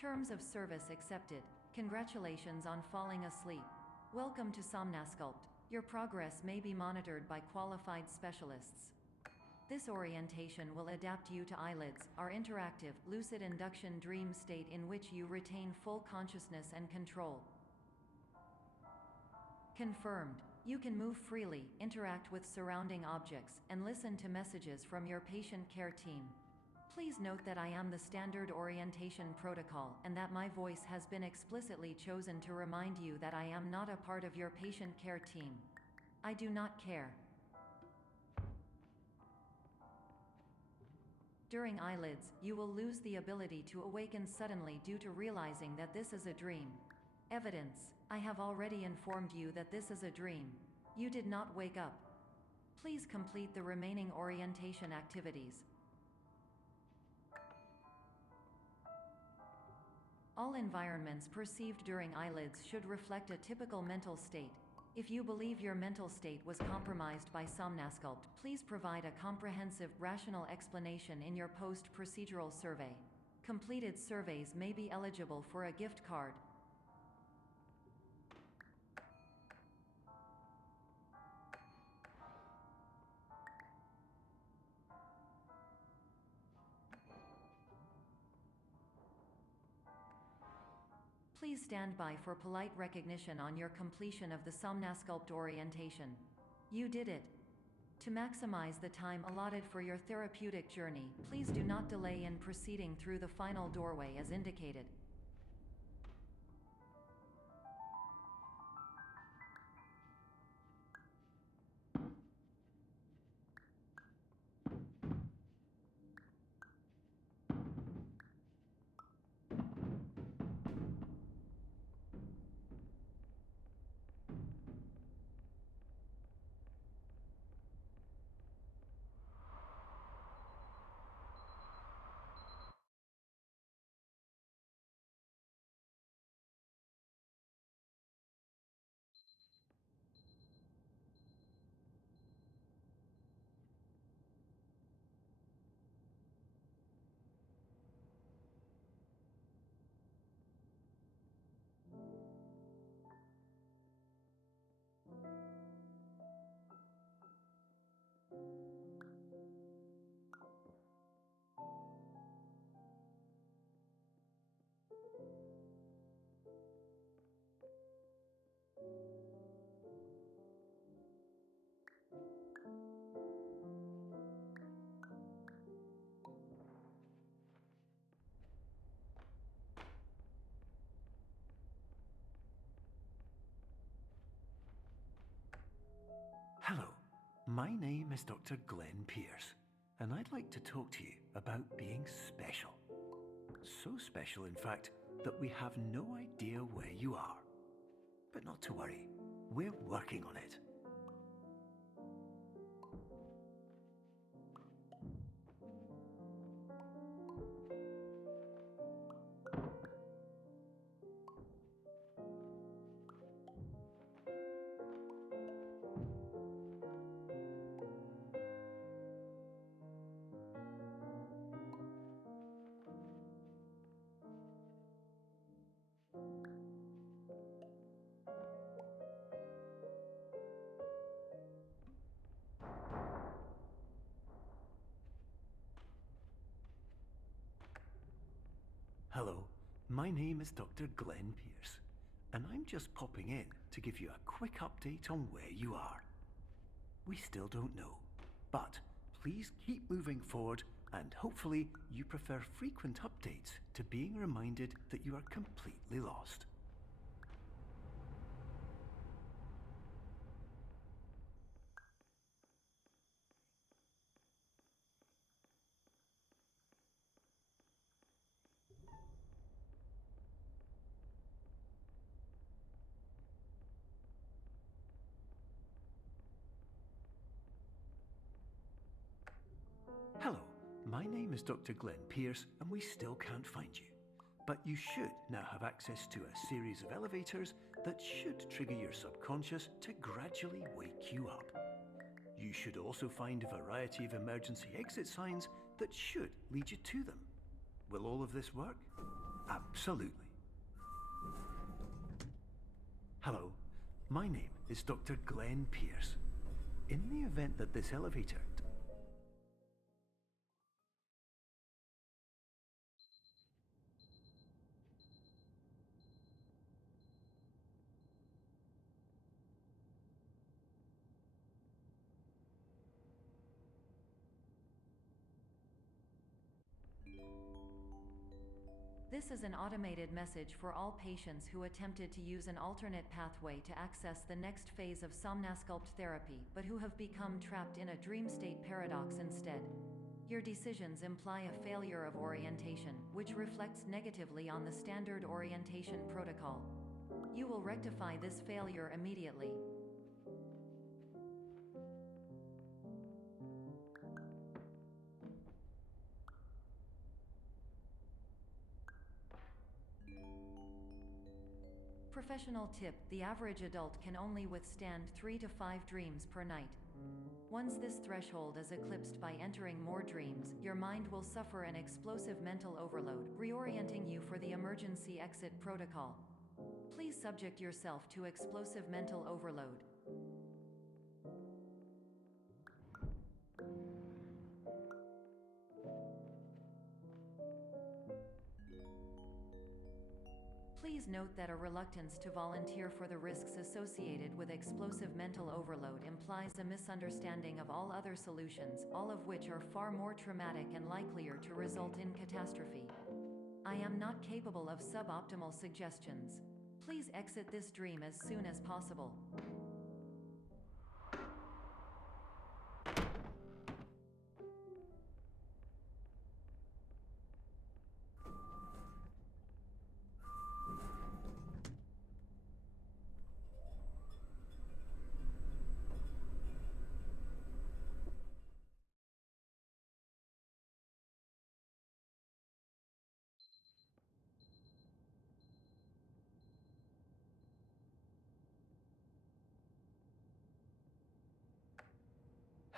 Terms of service accepted. Congratulations on falling asleep. Welcome to Somnasculpt. Your progress may be monitored by qualified specialists. This orientation will adapt you to eyelids, our interactive, lucid induction dream state in which you retain full consciousness and control. Confirmed. You can move freely, interact with surrounding objects, and listen to messages from your patient care team. Please note that I am the standard orientation protocol and that my voice has been explicitly chosen to remind you that I am not a part of your patient care team. I do not care. During eyelids, you will lose the ability to awaken suddenly due to realizing that this is a dream. Evidence. I have already informed you that this is a dream. You did not wake up. Please complete the remaining orientation activities. All environments perceived during eyelids should reflect a typical mental state. If you believe your mental state was compromised by Somnasculpt, please provide a comprehensive, rational explanation in your post-procedural survey. Completed surveys may be eligible for a gift card. Please stand by for polite recognition on your completion of the Somnasculpt orientation. You did it. To maximize the time allotted for your therapeutic journey, please do not delay in proceeding through the final doorway as indicated. Hello, my name is Dr. Glenn Pierce, and I'd like to talk to you about being special. So special, in fact, that we have no idea where you are. But not to worry, we're working on it. Hello, my name is Dr. Glenn Pierce, and I'm just popping in to give you a quick update on where you are. We still don't know, but please keep moving forward, and hopefully you prefer frequent updates to being reminded that you are completely lost. Hello, my name is Dr. Glenn Pierce, and we still can't find you. But you should now have access to a series of elevators that should trigger your subconscious to gradually wake you up. You should also find a variety of emergency exit signs that should lead you to them. Will all of this work? Absolutely. Hello, my name is Dr. Glenn Pierce. In the event that this elevator... This is an automated message for all patients who attempted to use an alternate pathway to access the next phase of somnasculpt therapy but who have become trapped in a dream state paradox instead. Your decisions imply a failure of orientation, which reflects negatively on the standard orientation protocol. You will rectify this failure immediately. Professional tip: the average adult can only withstand 3 to 5 dreams per night. Once this threshold is eclipsed by entering more dreams, your mind will suffer an explosive mental overload, reorienting you for the emergency exit protocol. Please subject yourself to explosive mental overload. Please note that a reluctance to volunteer for the risks associated with explosive mental overload implies a misunderstanding of all other solutions, all of which are far more traumatic and likelier to result in catastrophe. I am not capable of suboptimal suggestions. Please exit this dream as soon as possible.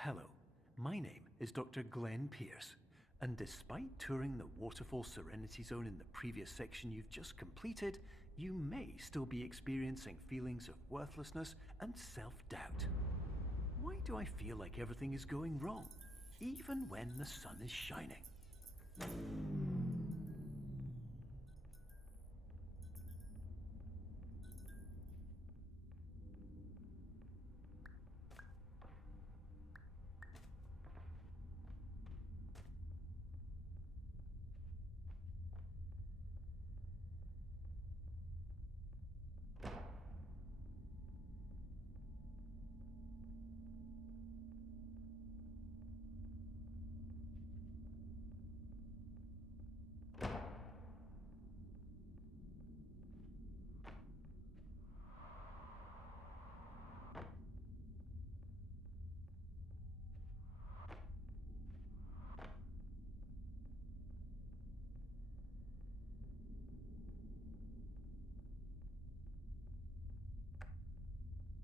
Hello, my name is Dr. Glenn Pierce, and despite touring the Waterfall Serenity Zone in the previous section you've just completed, you may still be experiencing feelings of worthlessness and self-doubt. Why do I feel like everything is going wrong, even when the sun is shining?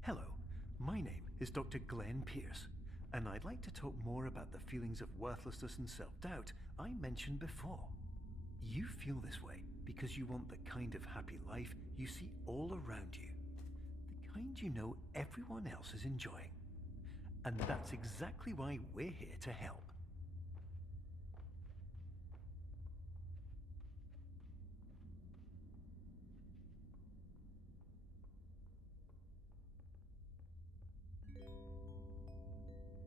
Hello, my name is Dr. Glenn Pierce, and I'd like to talk more about the feelings of worthlessness and self-doubt I mentioned before. You feel this way because you want the kind of happy life you see all around you, the kind you know everyone else is enjoying. And that's exactly why we're here to help.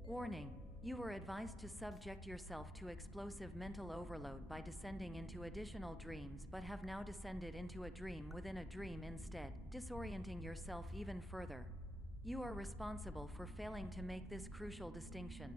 Warning: you were advised to subject yourself to explosive mental overload by descending into additional dreams, but have now descended into a dream within a dream instead, disorienting yourself even further. You are responsible for failing to make this crucial distinction.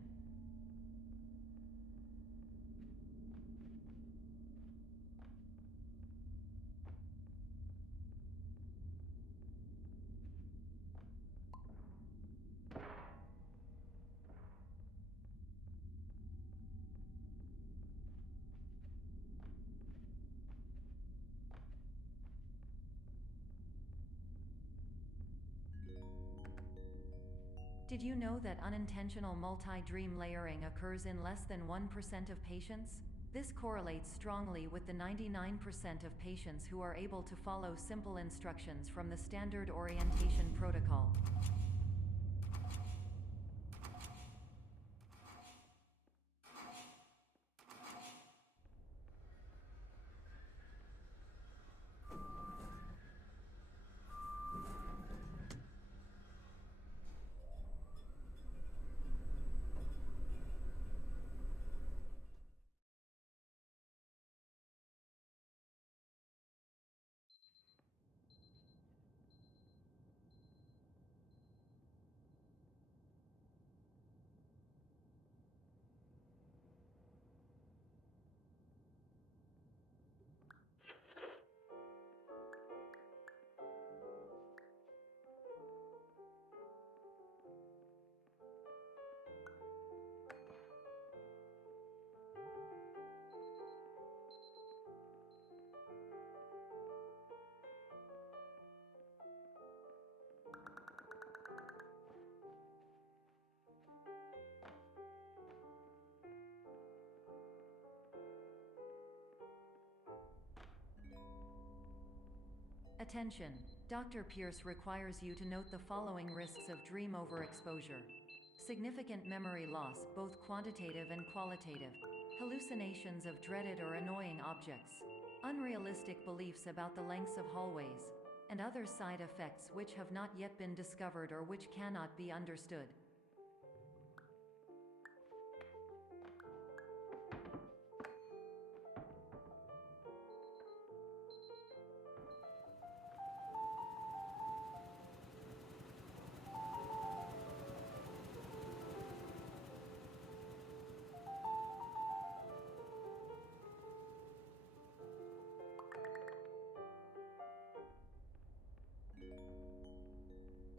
Did you know that unintentional multi-dream layering occurs in less than 1% of patients? This correlates strongly with the 99% of patients who are able to follow simple instructions from the standard orientation protocol. Attention! Dr. Pierce requires you to note the following risks of dream overexposure. Significant memory loss, both quantitative and qualitative. Hallucinations of dreaded or annoying objects. Unrealistic beliefs about the lengths of hallways. And other side effects which have not yet been discovered or which cannot be understood.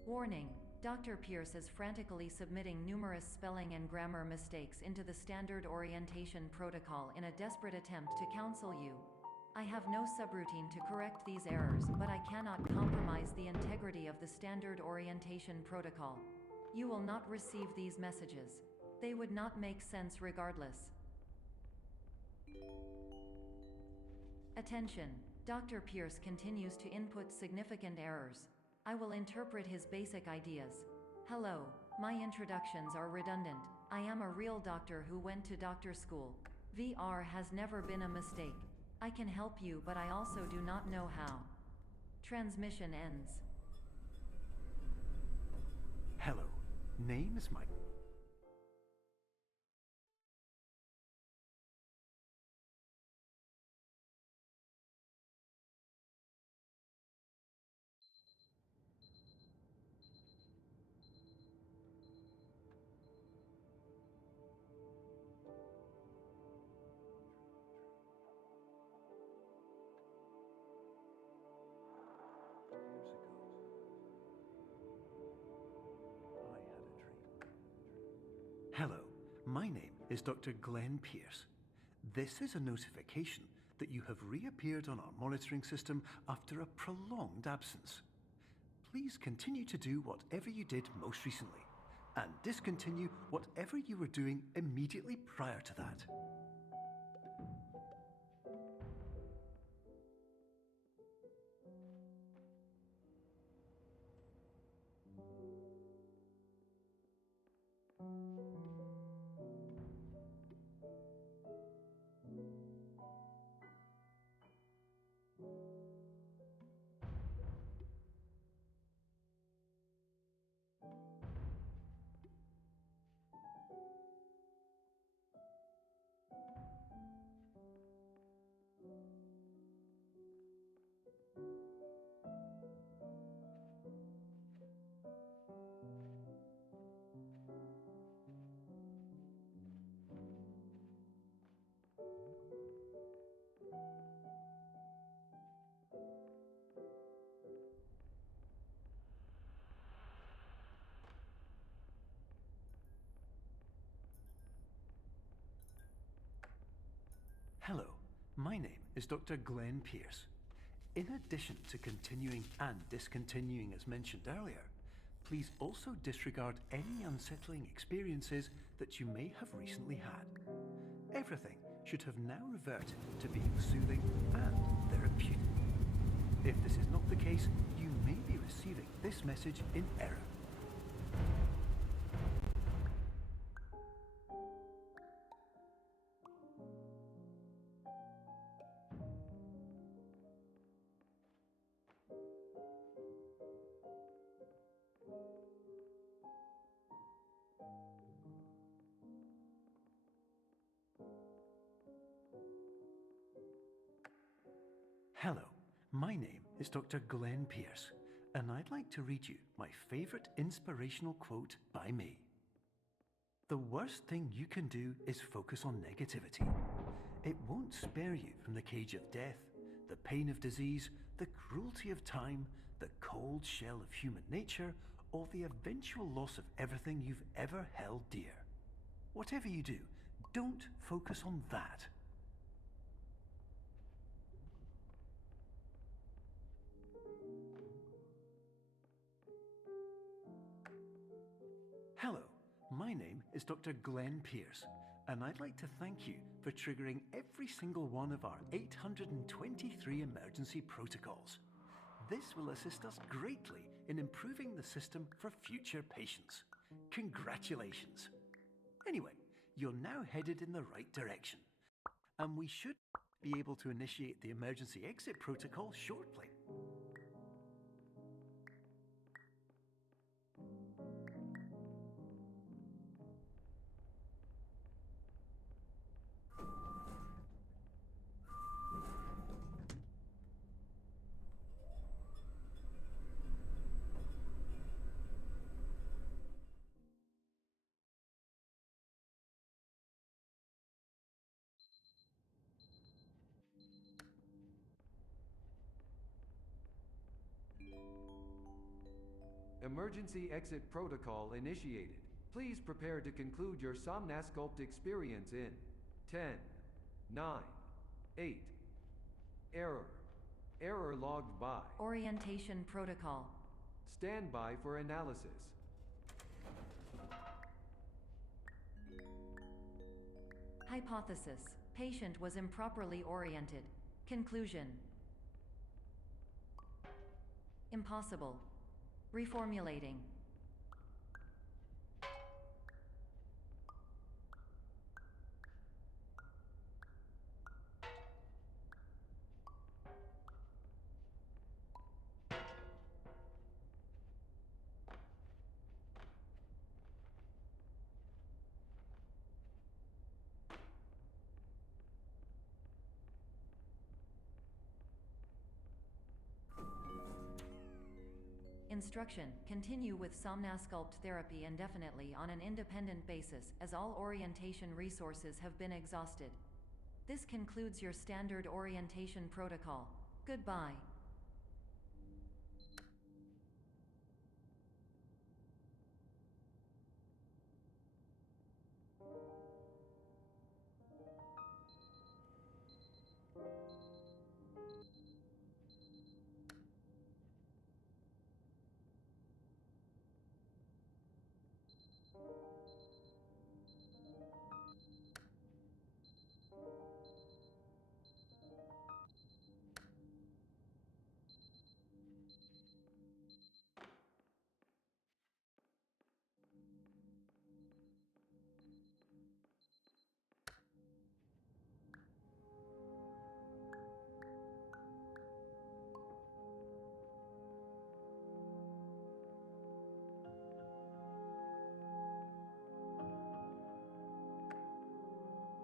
Warning: Dr. Pierce is frantically submitting numerous spelling and grammar mistakes into the standard orientation protocol in a desperate attempt to counsel you. I have no subroutine to correct these errors, but I cannot compromise the integrity of the standard orientation protocol. You will not receive these messages. They would not make sense regardless. Attention! Dr. Pierce continues to input significant errors. I will interpret his basic ideas. Hello, my introductions are redundant. I am a real doctor who went to doctor school. VR has never been a mistake. I can help you, but I also do not know how. Transmission ends. Hello, name is Mike. Hello, my name is Dr. Glenn Pierce. This is a notification that you have reappeared on our monitoring system after a prolonged absence. Please continue to do whatever you did most recently, and discontinue whatever you were doing immediately prior to that. Hello, my name is Dr. Glenn Pierce. In addition to continuing and discontinuing as mentioned earlier, please also disregard any unsettling experiences that you may have recently had. Everything should have now reverted to being soothing and therapeutic. If this is not the case, you may be receiving this message in error. Hello, my name is Dr. Glenn Pierce, and I'd like to read you my favorite inspirational quote by me. The worst thing you can do is focus on negativity. It won't spare you from the cage of death, the pain of disease, the cruelty of time, the cold shell of human nature, or the eventual loss of everything you've ever held dear. Whatever you do, don't focus on that. Hello, my name is Dr. Glenn Pierce, and I'd like to thank you for triggering every single one of our 823 emergency protocols. This will assist us greatly in improving the system for future patients. Congratulations! Anyway, you're now headed in the right direction, and we should be able to initiate the emergency exit protocol shortly. Emergency exit protocol initiated. Please prepare to conclude your Somnasculpt experience in 10, 9, 8. Error. Error logged by. Orientation protocol. Stand by for analysis. Hypothesis. Patient was improperly oriented. Conclusion. Impossible. Reformulating. Instruction. Continue with Somnasculpt therapy indefinitely on an independent basis, as all orientation resources have been exhausted. This concludes your standard orientation protocol. Goodbye.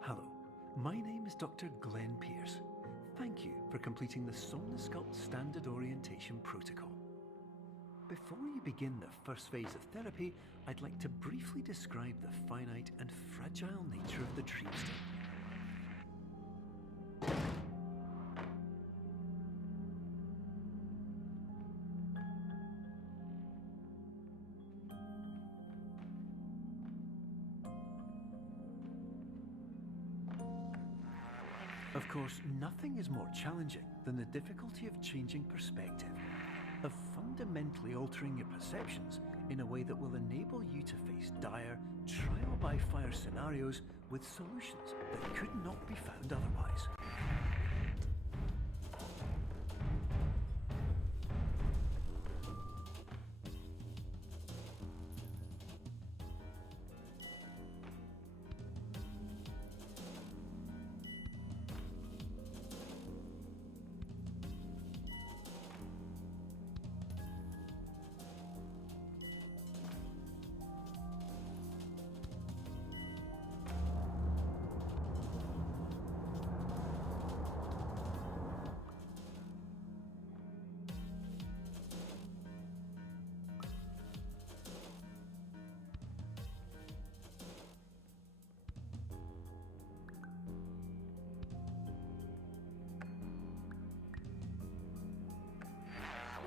Hello, my name is Dr. Glenn Pierce. Thank you for completing the Somnasculpt Standard Orientation Protocol. Before you begin the first phase of therapy, I'd like to briefly describe the finite and fragile nature of the dream state. Of course, nothing is more challenging than the difficulty of changing perspective, of fundamentally altering your perceptions in a way that will enable you to face dire, trial-by-fire scenarios with solutions that could not be found otherwise.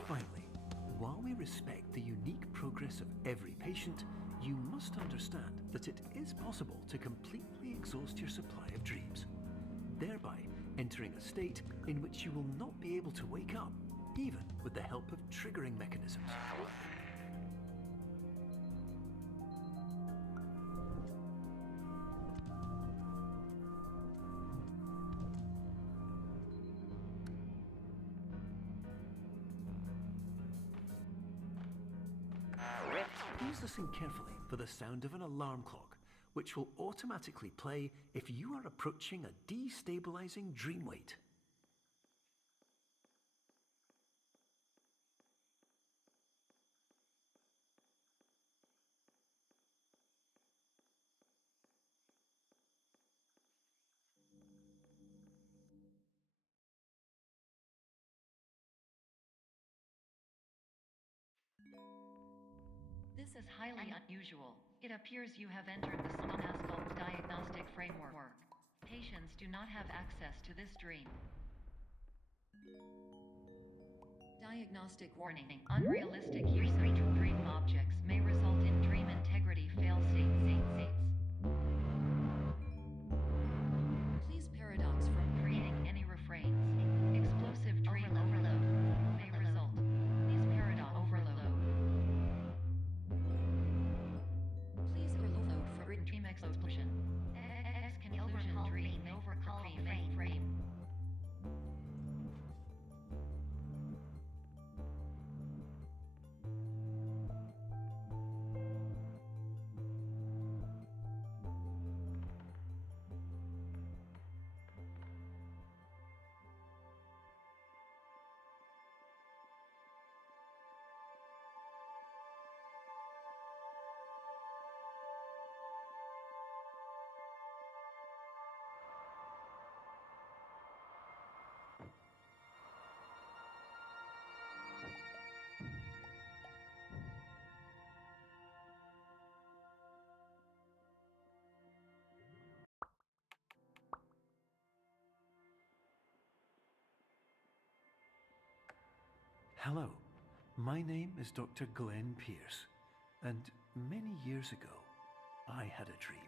Finally, while we respect the unique progress of every patient, you must understand that it is possible to completely exhaust your supply of dreams, thereby entering a state in which you will not be able to wake up, even with the help of triggering mechanisms. Please listen carefully for the sound of an alarm clock, which will automatically play if you are approaching a destabilizing dream weight. This is highly unusual. It appears you have entered the Somnasculpt diagnostic framework. Patients do not have access to this dream. Diagnostic warning. Unrealistic use of dream objects may result in dream integrity fail-states. Please paradox from creating any refrains. Explosive dream overload may result. Please paradox overload. Please overload for dream explosion. Conclusion dream overcall frame. Hello, my name is Dr. Glenn Pierce, and many years ago, I had a dream.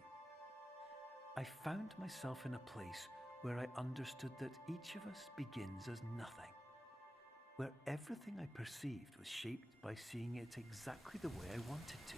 I found myself in a place where I understood that each of us begins as nothing, where everything I perceived was shaped by seeing it exactly the way I wanted to.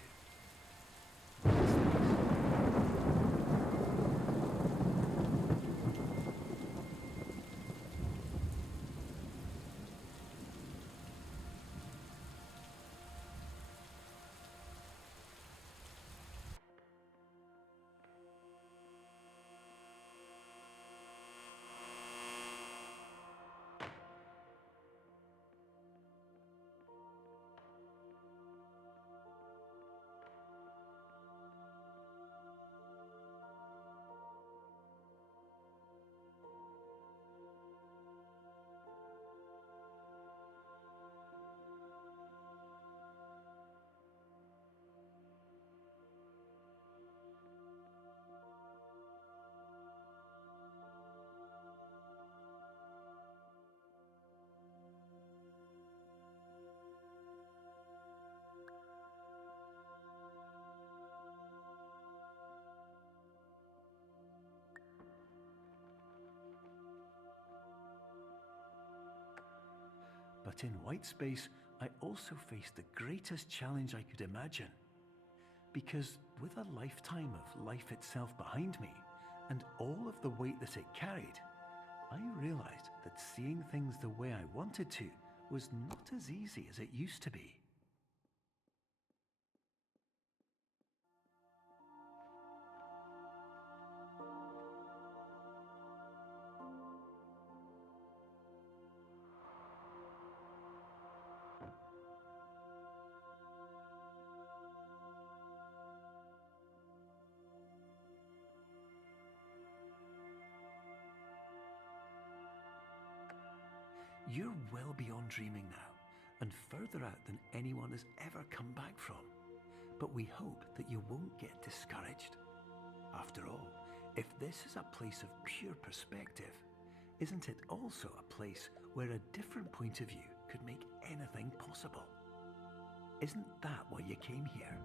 But in white space, I also faced the greatest challenge I could imagine. Because with a lifetime of life itself behind me, and all of the weight that it carried, I realized that seeing things the way I wanted to was not as easy as it used to be. You're well beyond dreaming now, and further out than anyone has ever come back from. But we hope that you won't get discouraged. After all, if this is a place of pure perspective, isn't it also a place where a different point of view could make anything possible? Isn't that why you came here?